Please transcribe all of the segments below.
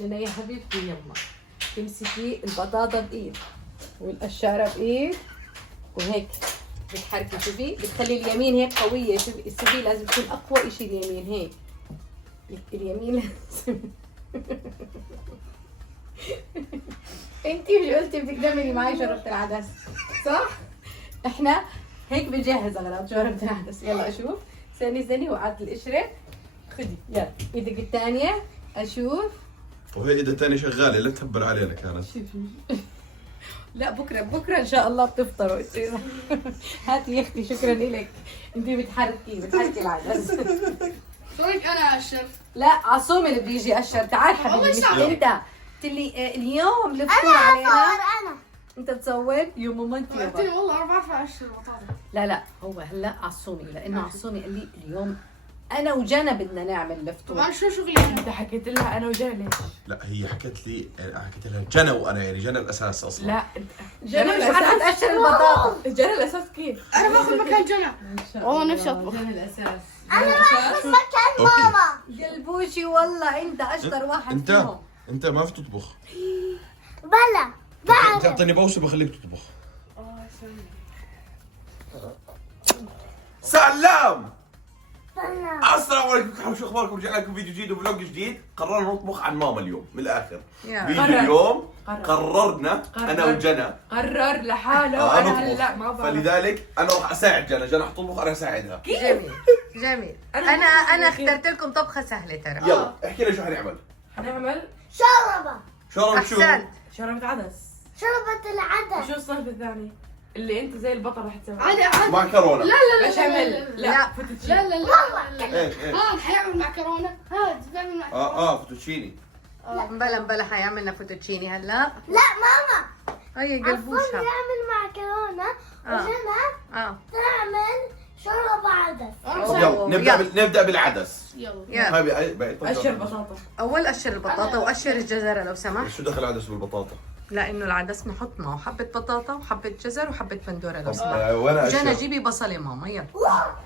جنى يا حبيبتي يما تمسكي البطاطا بايد والقشارة بايد وهيك بتحركي. شوفي بتخلي اليمين هيك قوية. شوفي السبي لازم تكون أقوى إشي اليمين هيك. اليمين لازم انتي مش قلتي بدك تعملي معي شوربة العدس صح؟ احنا هيك بنجهز اغراض شوربة العدس. يلا اشوف. استني وقعت القشرة. خدي يلا ايدك الثانية اشوف. وهي ايدها الثانية شغالة لا تهبل علينا كانت. شوفي لا بكره ان شاء الله بتفطروا. هاتي يا اختي شكرا الك. انت بتحركي العدس. شويك انا اشر. لا عصوم اللي بيجي يقشر. تعال حبيبي مش انت. قلت لي اليوم الفطور علينا. انا انت تصور يوم ما انت قلت لي والله انا بعرف اقشر بطاطا. لا هو هلا عصومي لانه عصومي قال لي اليوم انا وجنى بدنا نعمل الفطور. طبعا شو شغلي؟ انت حكيت لها انا وجنى ليش؟ لا هي حكت لها جنى وانا يعني جنى الاساس اصلا. لا جنى مش عارفه تقشر البطاطا. جنى الاساس كيف؟ انا باخذ مكان جنى. والله نفسي اطبخ. جنى الاساس. انا باخذ مكان ماما. قلبوشي والله انت اشطر واحد فيهم. انت ما في تطبخ. بلا بعرف. تعطيني بوسه بخليك تطبخ. سلام. بلا السلام عليكم، شو اخباركم؟ رجعنا لكم فيديو جديد وفلوج جديد. قررنا نطبخ عن ماما اليوم من الاخر. فيديو اليوم قررنا انا وجنى قرر لحاله وانا هلا ما بعرف. فلذلك انا راح اساعد جنى حتطبخ انا اساعدها. جميل انا اخترت لكم طبخه سهله ترى. يلا احكي لنا شو حنعمل. حنعمل شوربة. شوربة شو؟ احسنت. شوربة عدس. شوربة العدس. شو الصنف الثاني؟ اللي انت زي البطل رح تسوي. عادي. معكرونة. بشاميل. لا. فوتوتشيني. لا ايش هاد حيعمل معكرونة. هاد بيعمل معكرونة. فوتوتشيني. بلا حيعملنا فوتوتشيني هلا. لا ماما. هي أصلا قلبوشها. يعمل معكرونة وجنى تعمل شوربة عدس. يلا نبدأ بالعدس. يلا. هاي قشر بطاطا. اول قشر البطاطا وقشر الجزره لو سمحت. شو دخل العدس بالبطاطا؟ لانه العدس بنحط معه حبه بطاطا وحبه جزر وحبه بندوره لو سمحت. وانا جنى جيبي بصله ماما يلا.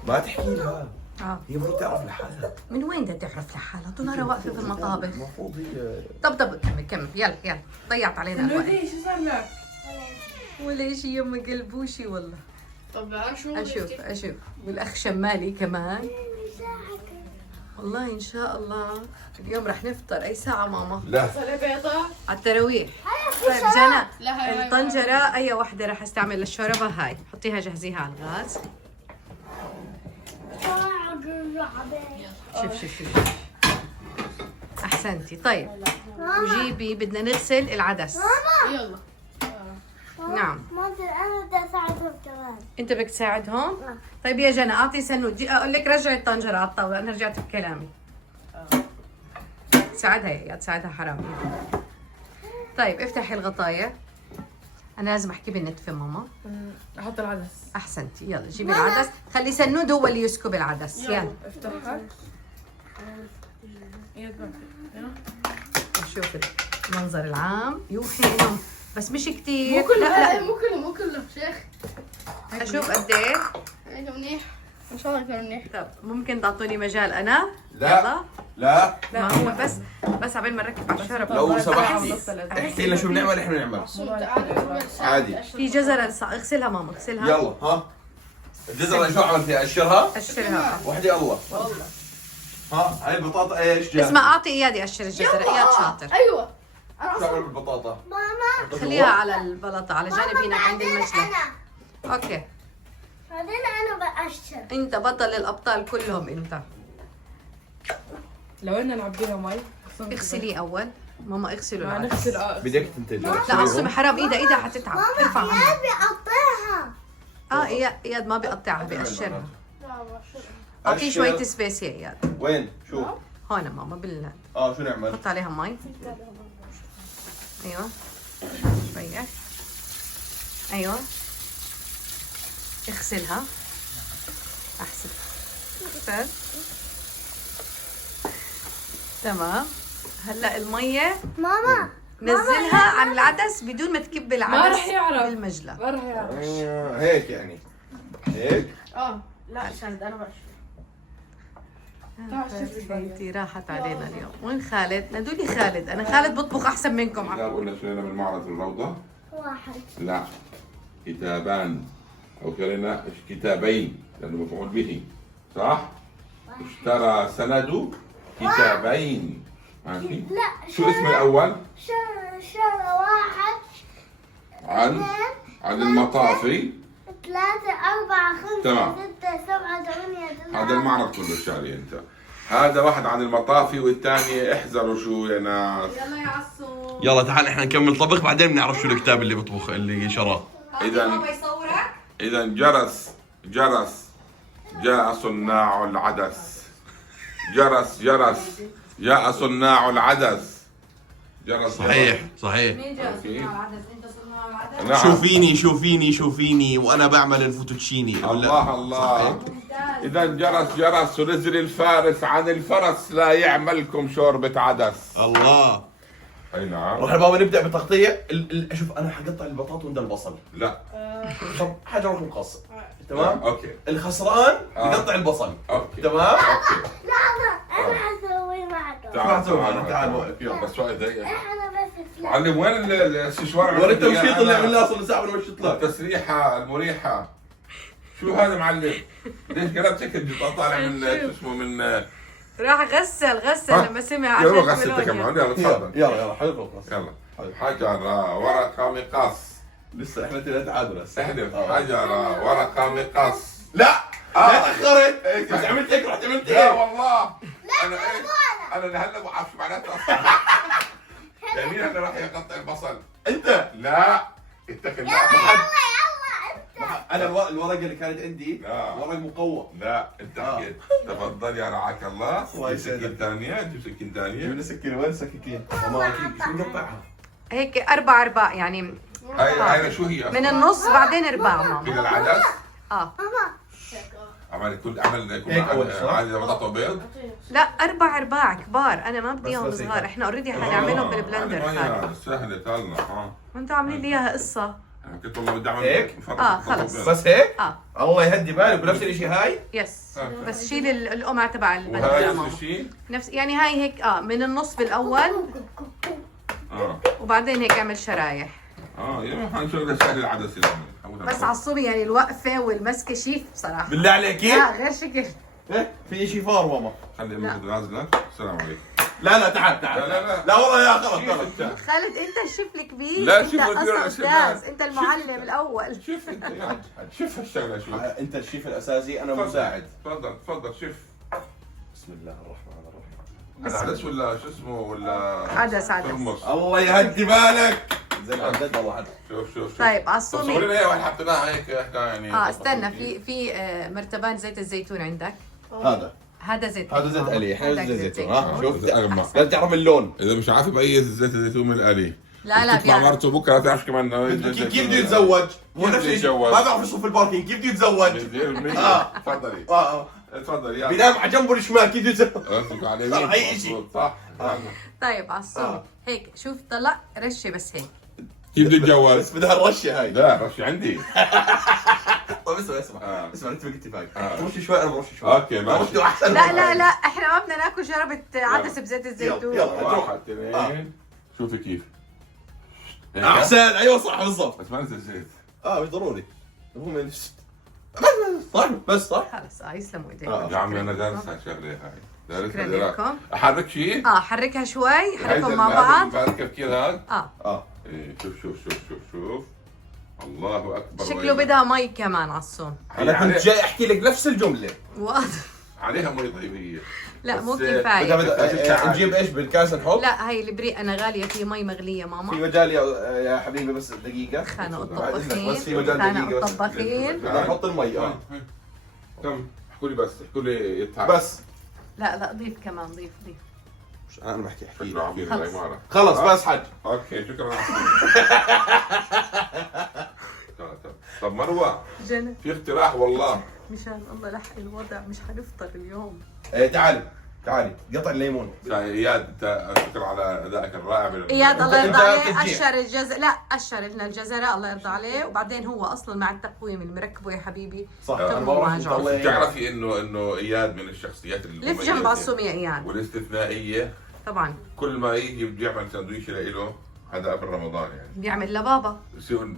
ما تحكي لها. اه هي المفروض تعرف لحالها. من وين بدها تعرف لحالها؟ دولارة واقفه في المطابخ. المفروض هي طب كمل يلا ضيعت علينا الوقت. لودي شو صار لك؟ ولا شيء يما قلبوشي والله. طب انا شو اشوف والاخ شمالي كمان. والله ان شاء الله اليوم رح نفطر اي ساعه ماما؟ لا صار بيضة. على التراويح. طيب جنى لا هاي الطنجره اي وحده رح استعمل للشوربه هاي. حطيها جهزيها على الغاز. شوف احسنتي. طيب وجيبي بدنا نغسل العدس. يلا. نعم ممكن انا بدي اساعدهم كمان. انت بدك تساعدهم؟ طيب يا جنى اعطي سنود. اقول لك رجعي الطنجره على الطاوله. انا رجعت بكلامي. ساعدها يا تساعدها حرام. طيب افتحي الغطايه. انا لازم احكي بالنتفه ماما. احط العدس. احسنتي. يلا جيبي العدس. خلي سنود هو اللي يسكب العدس. يلا افتحها. شوف المنظر العام يوحي انه بس مش كتير. مو كله. لا مو كله شيخ. اشوف قد ايه. هيك منيح. ان شاء الله يكون منيح. طب ممكن تعطوني مجال انا؟ لا. يلا. لا ما هو بس عبين ما نركب على الشرب. لو سمحتي احكي لنا شو بنعمل احنا نعمل. عادي. في جزرة اغسلها ماما اغسلها. يلا ها الجزرة شو عملتي؟ اقشرها؟ قشرها. وحدي الله. ها هاي البطاطا ايش جاهزة؟ اسمع اعطي اياد يقشر الجزرة. اياد شاطر. ايوه. شو اعمل بالبطاطا؟ ماما خليها على البلاطة على جانب هناك عند المجلة. انا اوكي بعدين انا بقشر. انت بطل الابطال كلهم انت. لو اننا نعبيها مي. اغسلي اول ماما. اغسلوا ما العدس. نغسل بدك تنتج. لا عصب حرام. ايدها حتتعب. ارفع ماما عنها. اياد بيقطعها. اياد ما بيقطعها بيقشرها. لا ما شو. اعطيه قشر. شوية سبيس يا اياد. وين؟ شو؟ هون ماما بالله. شو نعمل؟ حط عليها مي. ايوه شوية. ايوه اغسلها. احسن. تمام. هلا المية ماما نزلها عن العدس بدون ما تكب العدس. ما رح يعرف. بالمجلة. ما رح يعرف. هيك يعني هيك. لا عشان انا بقشر. انتي راحت علينا اليوم. وين خالد؟ نادوا لي خالد، انا خالد بطبخ احسن منكم. لا قلنا شرينا من معرض الروضة؟ واحد. لا، كتابان أو شرينا كتابين لأنه مفعول به، صح؟ اشترى سند كتابين. ماشي؟ لا، شو اسم الأول؟ شهر واحد. عن المطافي. 3 4 5 تمام. 6 7 8 هذا المعرض كله شاري أنت. هذا واحد عن المطافي والثاني احذروا شو يا ناس. يلا يا عصو. يلا تعال احنا نكمل طبخ بعدين بنعرف شو الكتاب اللي بطبخ اللي شراه. بابا يصورك؟ إذا جرس جاء صناع العدس. جرس جاء صناع العدس. جرس صحيح صحيح. مين جاء أوكي. صناع العدس؟ انت صناع العدس؟ نعم. شوفيني وانا بعمل الفوتوتشيني. الله. إذا جرس ونزل الفارس عن الفرس لا يعملكم شوربة عدس. الله. أي نعم. راح بابا نبدا بتقطيع شوف انا حقطع البطاطا وانت البصل. لا. طب حاجه رقم خاصه. تمام؟ أوكي. الخسران يقطع البصل. أوكي. تمام؟ أوكي. انا حسوي معكم. تعال واقف يلا. بس واحد دقيقة. احنا بس معلم وين السشوار؟ وين التمشيط اللي عملناه صار ساعه ونمشط لك؟ التسريحة المريحة. شو هذا معلم؟ ليش قلبت هيك طالع من شو اسمه من راح غسل لما سمع يلا عشان غسلتك كمان يلا تفضل. يلا حلو خلاص. يلا حجر ورقة مقص. لسه احنا تعادل هسه. احذف حجر ورقة مقص. لا تاخرت بس عملت هيك رحت عملت لا هيك. والله انا ايش؟ انا لهلا ما بعرف شو معناته اصلا. مين اللي راح يقطع البصل؟ انت لا اتكل لا انا الورقه اللي كانت عندي لا. ورق مقوى. لا انت حكيت. تفضل يا رعاك الله. الله جيب سكين يسعدك. ثانية جيب سكين ثانية. جبنا سكين وين سكاكين؟ ماما شو نقطعها؟ هيك 4 أرباع يعني هاي شو هي من النص بعدين ارباع ماما. كده العدس. اه عمل كل هيك أول شيء. عادي بطاطا بيض. لا 4 أرباع كبار، انا ما بدي بس اياهم بس هيك. صغار، احنا اوريدي حنعملهم بالبلندر خالد. سهلة طالنا وانتوا عاملين لي اياها قصه. انا كنت والله بدي اعمل هيك؟ خلص. بس هيك؟ اه الله يهدي بالك ونفس الشيء هاي؟ يس بس شيل القمع تبع وهاي البندر نفس ماما. الشيء. نفس يعني هاي هيك من النص بالاول وبعدين هيك اعمل شرايح. يلا حنشوف سهل العدس اليوم. بس عصوبي يعني الوقفه والمسكه شيف بصراحه. بالله عليك لا غير شكل. ايه في شيء فار ماما. خلي امك تغازلك. السلام عليكم. لا تعال لا والله يا غلط خالد انت الشيف الكبير. لا، انت شوف الكبير اصلا على استاذ، الشباب. انت المعلم الاول. شوف انت يا شوف هالشغله شوف. انت الشيف الاساسي انا مساعد. تفضل شوف. بسم الله الرحمن الرحيم. هذا عدس ولا شو اسمه ولا عدس. ترمس؟ الله يهدي بالك. زين عن جد والله عدس. شوف طيب عصومي. صوري لنا واحد حطيناها هيك احنا يعني. استنى في مرتبان زيت الزيتون عندك. هذا زيت هذا زيت قلي احنا عندك زيت زيت زيتون زيتون. شوف أغمى. لازم تعرف اللون. اذا مش عارف باي زيت الزيتون من الالي. لا تطلع بيعرف. مرته بكره تعرف كمان كيف بده يتزوج؟ مو كيف نفس بده الشيء يتزوج؟ ما بيعرف يصف الباركينج كيف بده يتزوج؟ تفضلي تفضلي يلا. بينام على جنبه الشمال كيف بده يتزوج؟ قصدك على صار يمين. أي شيء. مظبوط، صح. طيب عصومي هيك شوف طلع رشه بس هيك. كيف بده يتجوز؟ بس بدها الرشه هاي. لا رشي عندي. طيب اسمع انت بالاتفاق رش شوي انا برش شوي. اوكي ماشي. رشه احسن. لا احنا ما بدنا ناكل شربة عدس بزيت الزيتون. يلا. واحد اثنين. شوفي كيف. احسن ايوه صح بالضبط. بس ما نزل زيت. مش ضروري هو من صح بس صح. خلص يسلموا ايديكم. يا عمي انا دارسها شغله هاي. شكرا دارسها لكم. احرك شيء؟ حركها شوي، حركهم مع بعض. التفكير هذا؟ اه إيه، شوف الله اكبر. شكله بدها مي كمان عصوم. انا كنت جاي احكي لك نفس الجمله. واضح. عليها مي طيبيه. لا مو بس كفايه. نجيب ايش بالكاس نحط؟ لا هاي البريق انا غاليه في مي مغليه في ماما. مجال يا حبيبي بس دقيقه. خانوا بس في الطباخين مجال خانوا دقيقه بس. الطباخين. بدنا نحط المي كم احكوا لي بس احكوا لي يتعب. بس لا ضيف كمان ضيف. انا بحكي احكي شكله عبير خلص. العماره. خلص بس حج. اوكي شكرا. طب مروه جنى في اقتراح والله. مشان الله لحق الوضع مش حنفطر اليوم. تعال تعالي قطع الليمون. اياد انت شكرا على ادائك الرائع اياد الله يرضى عليه تشجيع. قشر الجزر، لا قشر لنا الجزره الله يرضى عليه، وبعدين هو اصلا مع التقويم اللي مركبه يا حبيبي. صح انا انا ما ما بعرف بعرف والله. بتعرفي انه اياد من الشخصيات لف جنب عصوم يا اياد والاستثنائيه. طبعا كل ما يجي بده يعمل سندويشه لإله هذا قبل رمضان يعني. بيعمل لبابا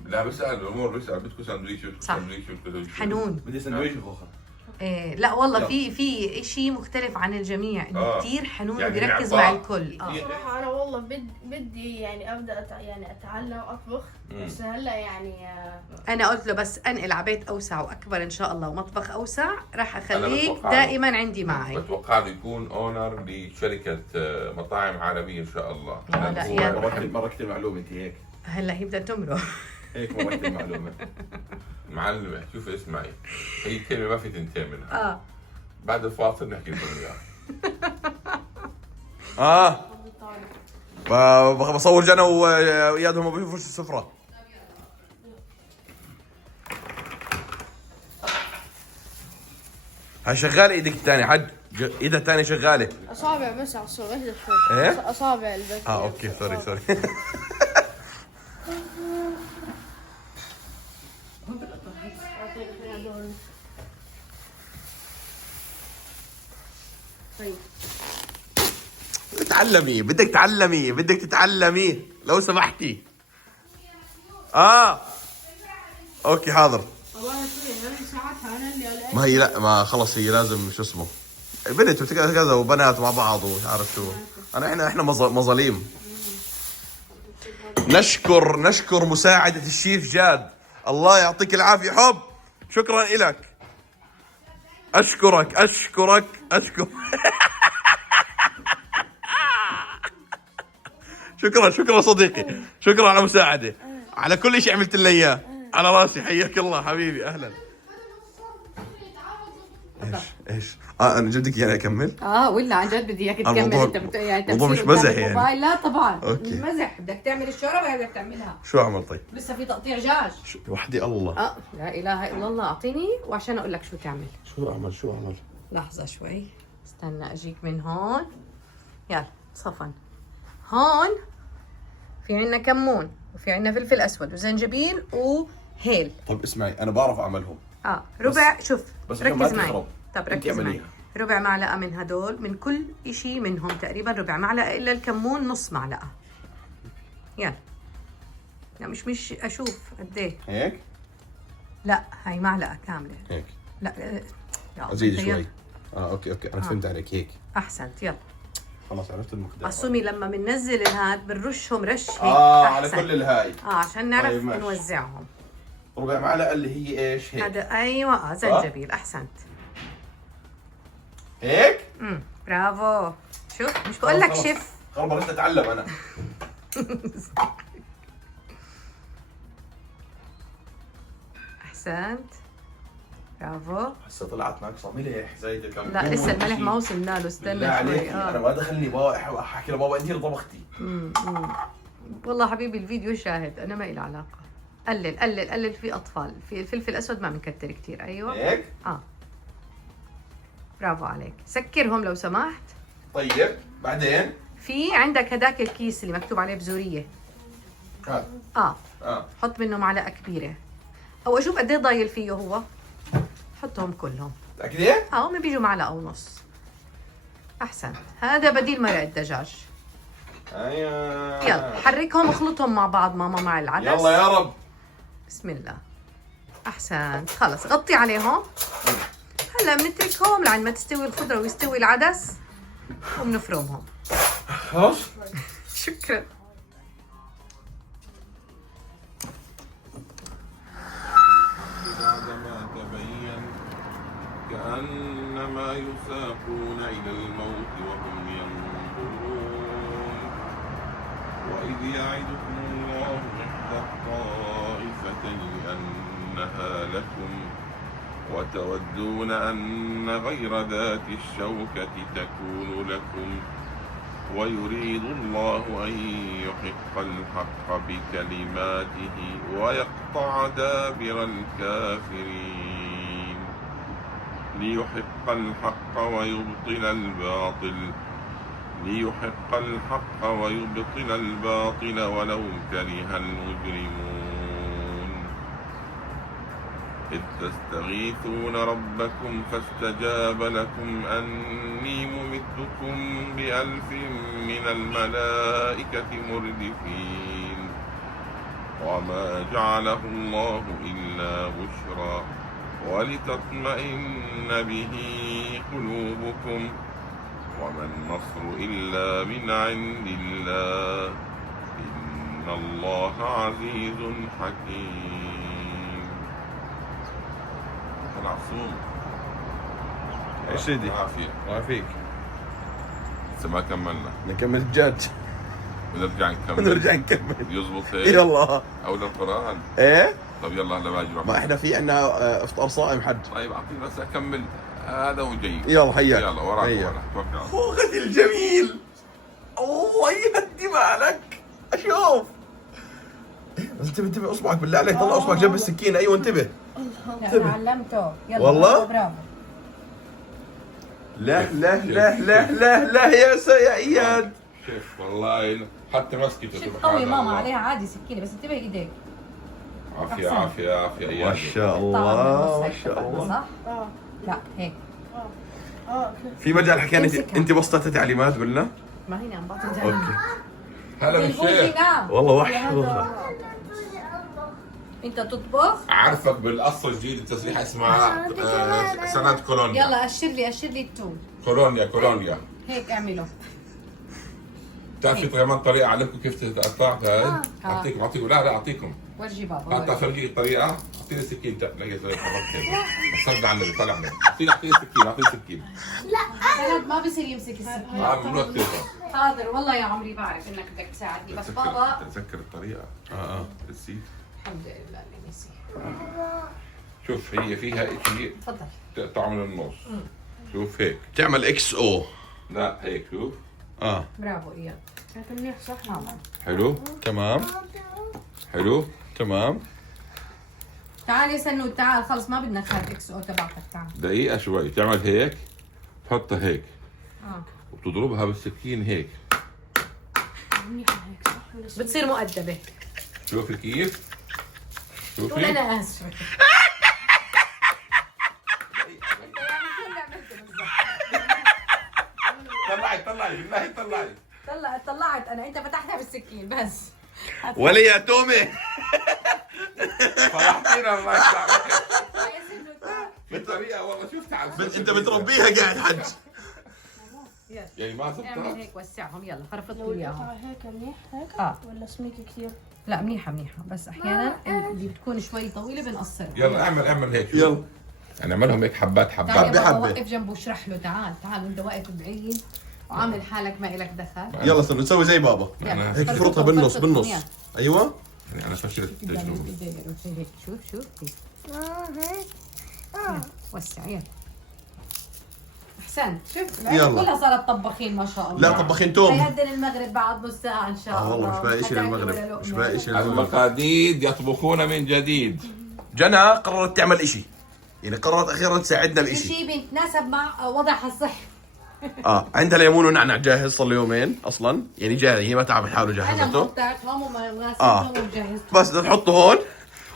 لا بسال الامور، بسال بدكم سندويشه بدكم صح. سندويشه بدكم سندويشه. حنون. بدي سندويش خوخه. إيه لا والله يلا. في شيء مختلف عن الجميع، انه كثير حنون يعني وبيركز عطاء. مع الكل. صراحة أنا والله بدي يعني أبدأ يعني أتعلم أطبخ، بس هلا يعني انا قلت له بس انقل على بيت اوسع واكبر ان شاء الله ومطبخ اوسع راح اخليك بتوقع دائما عندي معي. بتوقع يكون اونر لشركه مطاعم عالميه ان شاء الله. لا، إياد. مركت المعلومه انت هيك. هلا هيبدا تمره. هيك مركت المعلومه. معلمة شوف اسمعي، هي كلمة ما في تنتهي منها. بعد الفاصل نحكي لكم اياها. بصور جنى واياد هم بيشوفوا السفره. هاي شغاله ايدك الثانيه حج، ايدها الثانيه شغاله. أصابع بس على الصوت، اهدى شوي. إيه؟ أصابع البس. اوكي سوري. بدك تتعلمي لو سمحتي. اوكي حاضر. ما هي لا ما خلص هي لازم شو اسمه بنت وكذا وبنات مع بعض ومش عارف شو. احنا مظاليم. نشكر مساعدة الشيف جاد، الله يعطيك العافية حب، شكرا إلك. أشكرك شكرا صديقي، شكرا على المساعدة، على كل شيء عملت لي إياه، على راسي. حياك الله حبيبي، أهلا. ايش انا جدك يعني اكمل؟ ولا عن جد بدي اياك تكمل. انت يعني الموضوع مش تمثيل مزح قدام يعني. الموبايل. لا طبعا أوكي. مش مزح، بدك تعمل الشوربه بدك تعملها. شو اعمل طيب؟ لسه في تقطيع دجاج. وحدي الله. لا اله الا الله، اعطيني وعشان اقول لك شو تعمل. شو اعمل؟ لحظه شوي استنى اجيك من هون. يلا صفن. هون في عنا كمون وفي عنا فلفل اسود وزنجبيل وهيل. طيب اسمعي انا بعرف اعملهم. ربع شوف بس عشان ما ركز معي. تخرب. طب انت ركز معي. اعمليها. ربع معلقه من هدول، من كل اشي منهم تقريبا ربع معلقه، الا الكمون نص معلقه. يلا لا مش اشوف قد ايه. هيك؟ لا هاي معلقه كامله. هيك لا يا ازيد أنت شوي. يلا. اوكي انا فهمت عليك هيك. احسنت يلا. خلاص عرفت المقدار. عصومي لما بننزل هاد بنرشهم رش هيك على أحسن. كل الهاي. عشان نعرف طيب ماشي. نوزعهم. ربع معلقه اللي هي ايش هيك؟ هذا ايوه زنجبيل. احسنت. هيك؟ برافو. شوف مش بقول لك شيف. خرب بدي اتعلم انا. احسنت. برافو. هسه طلعت ناقصه ملح زي كم. لا لسه الملح ما وصلنا له، استنى لا عليك شوي. انا ما دخلني بابا احكي لبابا انت اللي طبختي. والله حبيبي الفيديو شاهد، انا ما إلي علاقه. قلل في اطفال، في الفلفل الاسود ما بنكتر كثير. ايوه هيك؟ برافو عليك. سكرهم لو سمحت. طيب بعدين في عندك هداك الكيس اللي مكتوب عليه بزوريه. هذا حط منه معلقه كبيره، او اشوف قد ايه ضايل فيه هو. حطهم كلهم. متأكدين؟ هم بيجوا معلقه ونص. احسنت. هذا بديل مرق الدجاج. ايوه يلا حركهم اخلطهم مع بعض ماما مع العدس. يلا يا رب. بسم الله. احسنت. خلص غطي عليهم. هلا بنتركهم لعند ما تستوي الخضره ويستوي العدس وبنفرمهم. خلاص. شكرا. بعدما تبين كأنما يساقون إلى الموت وهم ينظرون. وإذ يعدكم الله إحدى الطائفتين أنها لكم وتودون أن غير ذات الشوكة تكون لكم ويريد الله أن يحق الحق بكلماته ويقطع دابر الكافرين. ليحق الحق ويبطل الباطل ولو كره المجرمون. إذ تستغيثون ربكم فاستجاب لكم أني ممدكم ب1000 من الملائكة مردفين. وما جعله الله إلا بشرى ولتطمئن به قلوبكم وما النصر إلا من عند الله إن الله عزيز حكيم. العصوم يا سيدي عافية. الله يعافيك. لسه ما كملنا، نكمل الدجاج. بنرجع نكمل. يزبط هيك؟ يلا. أو للقرآن. ايه؟ طب يلا هلا باجي. ما احنا في عندنا افطار صائم حج. طيب أعطيني بس أكمل هذا وجاي. يلا حياك. يلا وراك هيا. وراك. توكل على الله. فوقتي الجميل. الله يهدي بالك. اشوف. بس انتبه اصبعك بالله عليك، طلع اصبعك جنب السكينه. ايوه انتبه. انا علمته. يلا والله؟ برافو. لا يا اياد. شوف والله حتى مسكته شوف سبحان قوي ماما الله. عليها عادي سكينه، بس انتبه ايديك. عافية أحسن. عافية عافية ما أيام. شاء الله ما شاء الله. صح؟ اه لا هيك. في مجال حكينا امسكها. انت بسطت تعليمات قلنا. ما هي عم بعطي اوكي. هلا بالشيخ. نعم. والله وحش والله. انت تطبخ؟ عارفك بالقصة الجديدة التسريحة اسمها سند كولونيا. يلا اشر لي التوم. كولونيا. هيك اعملوا. بتعرفي كمان طريقة أعلمكم كيف تقطعها هاي؟ أعطيكم لا أعطيكم. ورجي بابا. حتى أفرجيك الطريقة. أعطيني سكين تلاقي زي حركتين. صدق على النبي طلع منه. أعطيني سكين. سند ما بصير يمسك السكين. ممنوع كثير. حاضر والله يا عمري بعرف انك بدك تساعدني، بس بابا تتذكر الطريقة. نسيت. الحمد لله اللي نسي. شوف هي فيها شيء تفضل. تقطع من النص. شوف هيك. تعمل اكس او. لا هيك شوف. برافو اياد. هيك منيح صح؟ حلو. تمام. تعال يا سنود تعال، خلص ما بدنا خال اكس او تبعتك. تعال. دقيقة شوي تعمل هيك. تحطها هيك. اه وبتضربها بالسكين هيك. منيحة هيك صح؟ ولا بتصير مؤدبة. شوفي كيف؟ قول شوفي. انا اسفة. طلعي. طلعت انا، انت فتحتها بالسكين بس. ولا يا تومي. فرحتينا الله يسلمك. يا سنود تعال. بالطريقة والله شفت على انت بتربيها قاعد حج. يعني ما اعمل زبطت. هيك وسعهم، يلا فرفضت لو لي اياهم. القطعة هيك منيح هيك اه ولا سميك كثير؟ لا منيحة بس احيانا اللي بتكون شوي طويلة بنقصرها. يلا اعمل هيك. يلا. يعني اعملهم هيك حبات تعال يا حبات. بابا حبة. وقف جنبه واشرح له. تعال وانت واقف بعيد وعامل حالك ما إلك دخل. يلا صرنا نسوي زي بابا. يلا. هيك فرفضهم، فرطها بالنص فرفضهم، يلا. ايوه. يعني انا فشلت التجربة. هيك شوف هيك. يلا. وسع يلا. احسنت. شوف العيلة يلا. كلها صارت طباخين ما شاء الله. لا طبخين توم. هيأذن المغرب بعد نص ساعة ان شاء الله. والله مش باقي شيء هتاكل للمغرب. ولا لقمة. مش باقي شيء للمغرب. المقاديد يطبخون من جديد. جنى قررت تعمل اشي، يعني قررت اخيرا تساعدنا باشي. شيء بيتناسب مع وضعها الصحي. عندها ليمون ونعنع جاهز صار له يومين اصلا، يعني جاهز، هي ما تعب حاله انا جهزته. مقطعتهم ومناسبهم ومجهزتهم. بس بدها تحطه هون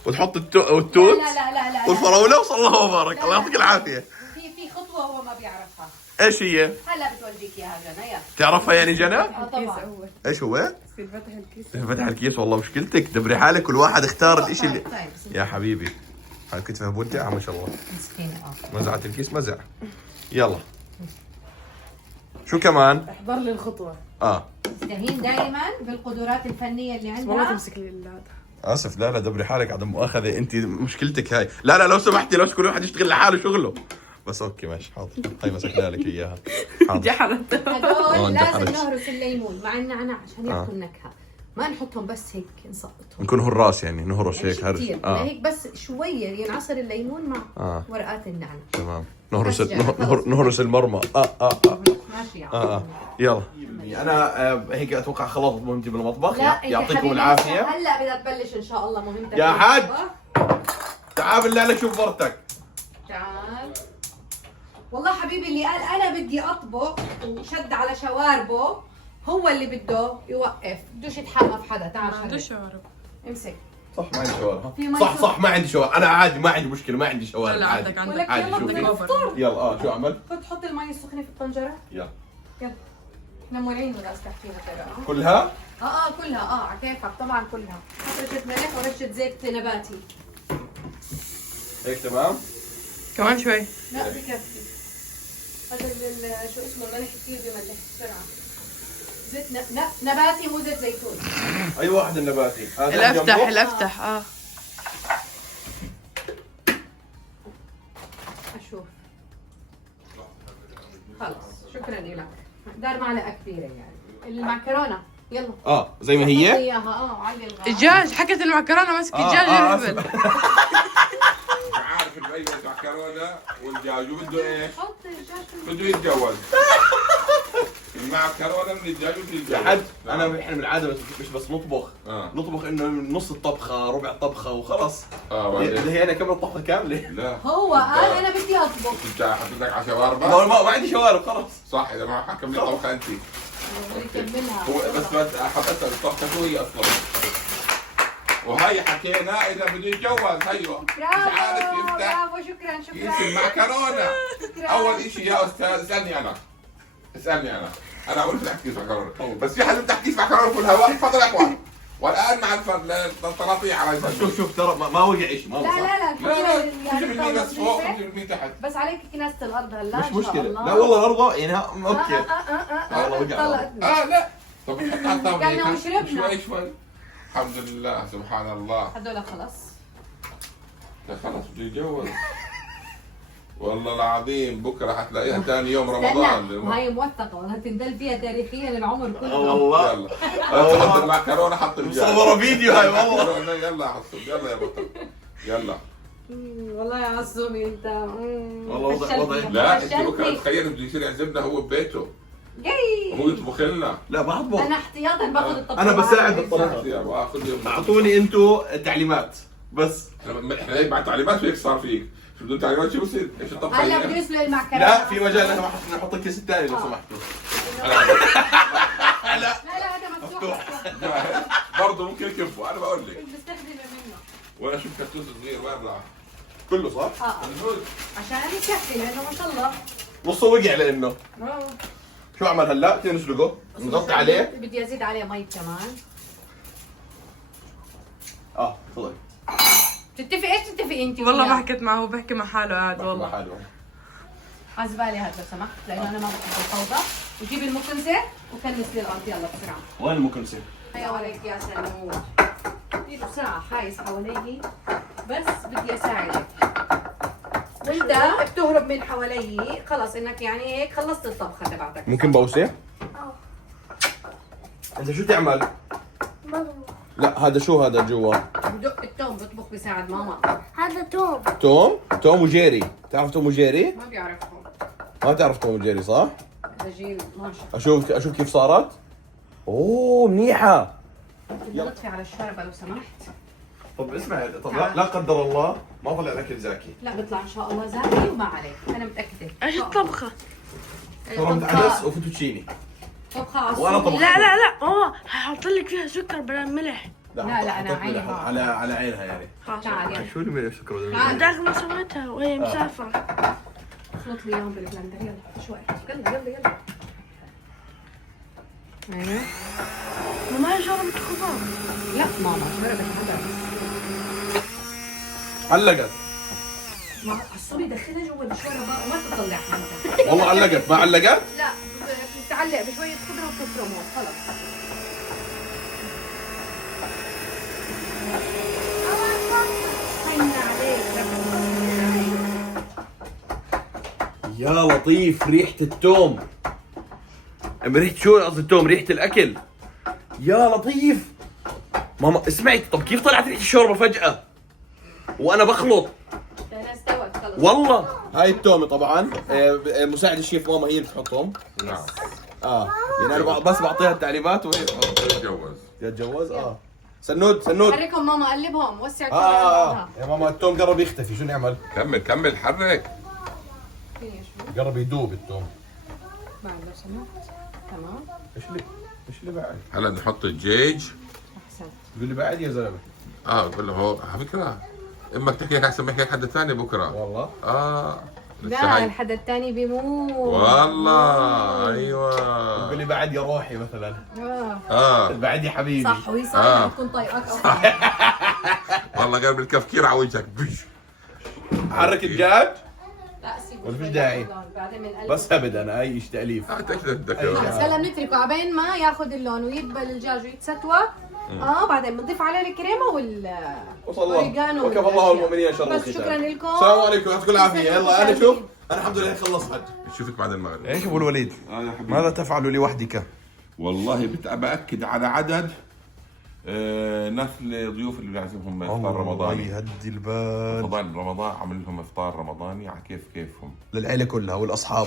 وتحط والتوت لا والفراوله وصلى الله وبارك. الله يعطيك العافيه. في خطوة هو ما بيعرفها. ايش هي؟ هلا بتورجيك اياها جنى. يلا. تعرفها يعني جنى؟ طبعا. ايش هو؟ في فتح الكيس. فتح الكيس. والله مشكلتك دبري حالك، كل واحد اختار الاشي اللي طيب. يا حبيبي. هاي كتفها بودع ما شاء الله. مسكينة مزعت الكيس مزع. يلا. شو كمان؟ احضر لي الخطوة. تستهين دائما بالقدرات الفنية اللي والله عندها. تمسك لي هذا. اسف. لا دبري حالك عدم مؤاخذه، انت مشكلتك هاي. لا لو سمحتي، لو كل واحد يشتغل لحاله شغله. بس اوكي ماشي حاضر. هاي مسكنا لك اياها. حاضر. جحرت. هدول لازم انتحرت. نهرس الليمون مع النعناع عشان يعطوا النكهة. ما نحطهم بس هيك نسقطهم. نكون هراس يعني نهرس يعني هيك مش كتير. هرس. هيك بس شوية ينعصر الليمون مع ورقات النعناع. تمام. نهرس بس جاهز. نهرس المرمى. ماشي يا عم. يلا. انا هيك اتوقع خلاص مهمتي بالمطبخ. لا انت يعطيكم حبيبي العافيه. هلا بدها تبلش ان شاء الله مهمتك. يا حاج. بالمطبخ. تعال بالله عليك شوف فرتك. تعال. والله حبيبي اللي قال انا بدي اطبخ وشد على شواربه هو اللي بده يوقف، بدوش يتحامى في حدا. تعال ما عندوش شرب. شوارب. امسك. صح ما عندي شوارب. في مي صح صح. صح ما عندي شوارب، انا عادي ما عندي مشكله، ما عندي شوارب لا عادي. عندك ولك عادي، يلا شوفي. بدنا نفطر. يلا شو اعمل؟ خد حط المي السخنه في الطنجره. يلا يلا. احنا مولعين ولا استحكينا ترى. كلها؟ كلها على كيفك طبعا كلها. حط رشه ملح ورشه زيت نباتي. هيك تمام؟ كمان شوي. لا بكفي. هذا شو اسمه الملح كثير بملح بسرعه. زيت نباتي مو زيت زيتون. اي واحد النباتي؟ هذا الافتح جنبه؟ الافتح اشوف. خلص شكرا لك. مقدار معلقه كبيره يعني. المعكرونه يلا. زي ما هي؟ اياها علي الغاز. الدجاج حكت المعكرونه ماسك الدجاج الهبل. عارف الميت معكرونه والدجاج وبده ايش؟ حط الدجاج في بده يتجوز. المعكرونه من الدجاج بده يتجوز. يا حد انا احنا بالعاده مش بس نطبخ، آه. نطبخ انه نص الطبخه ربع الطبخه وخلص. بعدين هي انا كمل الطبخه كامله. لا هو قال انا بدي اطبخ. انت حطيتك على شواربه. ما عندي شوارب خلص. صح اذا ما حكم لي طبخه انت. يكملها. هو بس حاب اسال الطبخه شو هي اصلا؟ وهي حكينا اذا بده يتجوز هيو مش عارف يفتح برافو شكرا كيس المعكرونه. اول شيء يا استاذ اسالني انا انا اقول لك كيس معكرونه بس في حد بيفتح كيس معكرونه في الهواء تفضل يا اخوان. والان مع الطراطيع على شوف ترى ما وقع شيء ما لا وقع. لا 50% بس فوق 50% تحت. بس عليك كناسة الارض هلا مش إن شاء مشكله. الله. لا والله الارض يعني اوكي. والله وقع. طلعت. لا طب حط على الطاوله قالنا هيك. وشربنا. شوي الحمد لله سبحان الله. هدول خلص. لا خلص بده يتجوز. والله العظيم بكره حتلاقيها ثاني يوم رمضان. وهي موثقه والله تندل فيها تاريخيا العمر كله. والله يلا حط المعكرونه حط الدجاج. مصوره فيديو هاي والله. يلا حط يلا يا بطل يلا. والله يا عصومي انت. والله وضعي. لا انت بكره تخيل بده يصير يعزمنا هو ببيته. جاي. هو يطبخ لنا. لا ما اطبخ. انا احتياطا باخذ الطبخه. أنا بساعد معي. بالطبخ. يا باخذ يوم. اعطوني انتم تعليمات بس. احنا هيك بعد تعليمات وهيك صار فيك. شو بدون تعليمات شو بصير؟ ايش الطبخه هلا هي؟ بدي اسلق المعكرونه. لا في مجال انا نحط الكيس الثاني لو سمحتوا. لا هذا مفتوح. برضه ممكن يكفوا انا بقول لك. بستخدم منه. ولا شوف كتوس صغير وين راح؟ كله صح؟ عشان يكفي لانه ما شاء الله. نصه وقع لانه. شو اعمل هلا؟ كيف نسلقه؟ نغطي عليه؟ بدي ازيد عليه مي كمان. تفضل. تتفق ايش تتفقي انت؟ والله وياه؟ ما حكيت معه بحكي مع حاله قاعد والله والله. حاله. عزبالي هذا لو سمحت لانه انا ما بحب الفوضى. وجيب المكنسه وكنس لي الارض يلا بسرعه. وين المكنسه؟ هيا ولك يا سلمون. في بسرعه حايس حوالي بس بدي اساعدك. وانت بتهرب من حوالي خلص انك يعني هيك خلصت الطبخه تبعتك. ممكن بوسه؟ انت شو تعمل؟ مضبوط. لا هذا شو هذا جوا؟ بدق التوم بطبخ بساعد ماما. هذا توم. توم وجيري، تعرف توم وجيري؟ ما بيعرفهم. ما تعرف توم وجيري صح؟ هذا جيل ماشي. اشوف كيف صارت؟ اوه منيحة. بدي نطفي على الشوربه لو سمحت. طب اسمع طب لا قدر الله ما طلع الاكل زاكي. لا بيطلع ان شاء الله زاكي وما عليك انا متاكده. ايش الطبخه؟ كرمت عدس وفوتوتشيني. طبخه عصومي. وأنا طبخت. لا ماما هحط لك فيها سكر بدل ملح. لا، أنا حطيت عيني ملح معها. على عينها يعني. خلاص. تعال يلا. شو اللي ملح سكر تعال. ذاك ما سويتها وهي مسافره. اخلط لي اياهم بالبلندر يلا شوي يلا. ايوه. ما هي شربت خضار. لا ماما شربت عدس. علقت ما عصومي دخلها جوا الشوربه وما تطلعها انت. والله علقت ما علقت؟ لا بتعلق بشويه خضره وبتفرمه خلص. حن عليك. يا لطيف ريحة التوم. ريحة شو قصدي التوم؟ ريحة الأكل. يا لطيف. ماما اسمعي طب كيف طلعت ريحة الشوربة فجأة؟ وأنا بخلط. انا استوت خلص. والله هاي التومة طبعا مساعد الشيف ماما هي اللي بتحطهم. نعم يعني أنا بس بعطيها التعليمات وهي تتجوز. تتجوز. سنود حركهم ماما قلبهم وسع كل بعضها. يا ماما التوم قرب يختفي شو نعمل؟ كمل حرك. فيني اشوف. قرب يدوب التوم. بعد لو سمحت. تمام. ايش اللي بعد؟ هلا نحط الدجاج. احسنت. تقول لي بعد يا زلمه. قول له هو على فكره امك تحكي هيك احسن ما يحكي حد ثاني بكره. والله لسه لا هاي. الحدا الثاني بيموت. والله ايوه. قول لي بعد يا روحي مثلا. اه بعد يا حبيبي. صح وهي صايره تكون طايقك او والله غير بالكفكير على وجهك بش. حرك الدجاج. لا سيبه ولا فيش شوي داعي؟ لون، بعدين بنقلب. بس ابدا اي شيء تاليف. بس هلا بنتركه عبين ما ياخذ اللون ويدبل الدجاج ويتستوى. بعدين بنضيف عليه الكريمه وصل الله والأوريجانو وكفى الله والأشياء. المؤمنين شر بس الختام. شكرا لكم. السلام عليكم يعطيكم العافيه. يلا انا شوف انا الحمد لله خلصت. نشوفك بعد المغرب. ايش ابو الوليد؟ يا حبيبي. ماذا تفعل لوحدك؟ والله باكد على عدد ناس الضيوف اللي بنعزمهم افطار رمضاني. يهدي البال. رمضان عامل لهم افطار رمضاني على كيفهم. للعيله كلها والاصحاب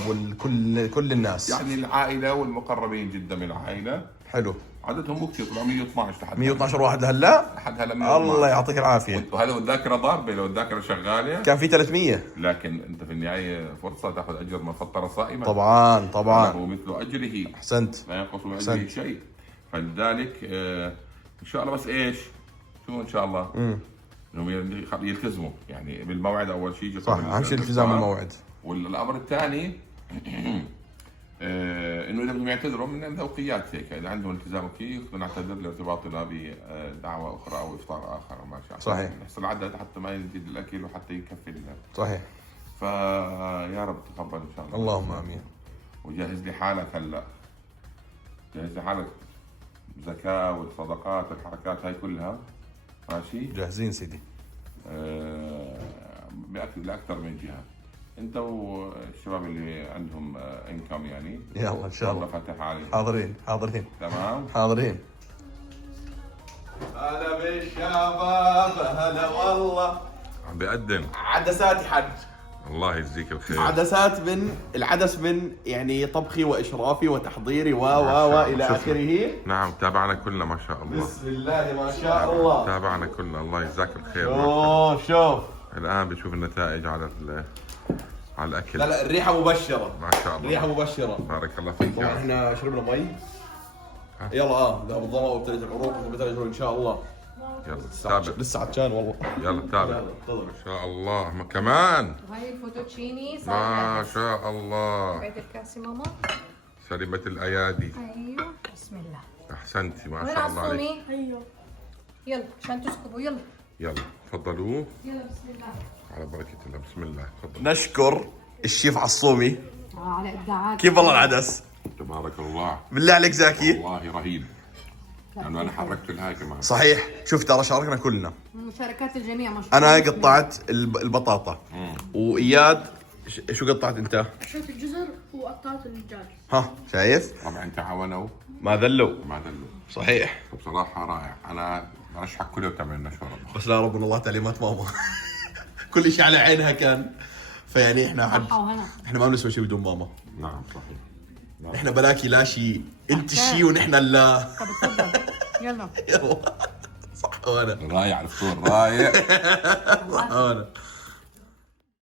كل الناس. يعني العائله والمقربين جدا من العائله. حلو. عددهم مو كثير، طلعوا 112 لحد 112 واحد لهلا. لحد هلا 112. الله يعطيك العافيه. وهذا والذاكره ضاربه، لو الذاكره شغاله كان في 300. لكن انت في النهايه فرصه تاخذ اجر من فطر صائما. طبعا هو مثل اجره. احسنت. لا ينقص من أحسنت. اجره شيء. فلذلك ان شاء الله بس ايش؟ شو ان شاء الله؟ انهم يلتزموا يعني بالموعد اول شيء. صح اهم شيء الالتزام بالموعد. والامر الثاني انه اذا بدهم يعتذروا من الذوقيات هيك، اذا عندهم التزام كيف بنعتذر لارتباطنا بدعوه اخرى او افطار اخر ما شاء الله. صحيح. نحصل عدد حتى ما يزيد الاكل وحتى يكفي لنا. صحيح. فيا رب تقبل ان شاء الله. اللهم امين. وجهز لي حالك هلا. جهز لي حالك زكاه والصدقات والحركات هاي كلها. ماشي؟ جاهزين سيدي. باكد لاكثر من جهه. انت والشباب اللي عندهم انكم يعني. يلا ان شاء الله. فاتح عليهم. حاضرين. تمام. حاضرين. هلا بالشباب هلا والله. عم بقدم عدسات حج. الله يجزيك الخير. عدسات من العدس من يعني طبخي واشرافي وتحضيري الى اخره. نعم تابعنا كلنا ما شاء الله. بسم الله ما شاء الله. تابعنا كلنا الله يجزاك الخير. شوف الان بتشوف النتائج على الاكل. لا الريحه مبشره. ما شاء الله. ريحه مبشره. بارك الله فيك. طبعا احنا شربنا مي. يلا ذهب الظما وابتدت العروق وابتدت الأجر ان شاء الله. يلا تابع. لسه عطشان والله. يلا تابع. يلا تفضل. ما شاء الله كمان. وهي الفوتوتشيني ما شاء الله. بعد الكاسه ماما. سلمت الايادي. ايوه بسم الله. احسنتي ما وين شاء الله عليك. عصومي؟ ايوه. يلا عشان تسكبوا يلا. يلا تفضلوا. يلا بسم الله. على بركه الله. بسم الله تفضل. نشكر الشيف عصومي. على ابداعات. كيف والله العدس؟ تبارك الله. بالله عليك زاكي. والله رهيب. لانه انا حركت الهاي كمان. صحيح شوف ترى شاركنا كلنا. مشاركات الجميع ما شاء الله. انا قطعت البطاطا واياد شو قطعت انت؟ شلت الجزر وقطعت الدجاج. ها شايف؟ طبعا تعاونوا ما ذلوا. ما دلوا. صحيح. بصراحه رائع. انا برشحك كل يوم تعمل لنا شوربه. بس لا ربنا الله تعليمات ماما. كل شيء على عينها كان. فيعني احنا صحة وهنا. احنا ما بنسوي شيء بدون ماما. نعم صحيح. احنا بلاكي لا شيء انت الشيء ونحن لا. طب تفضل يلا. يلا صح وانا. رايع الفطور رايع. صح وانا.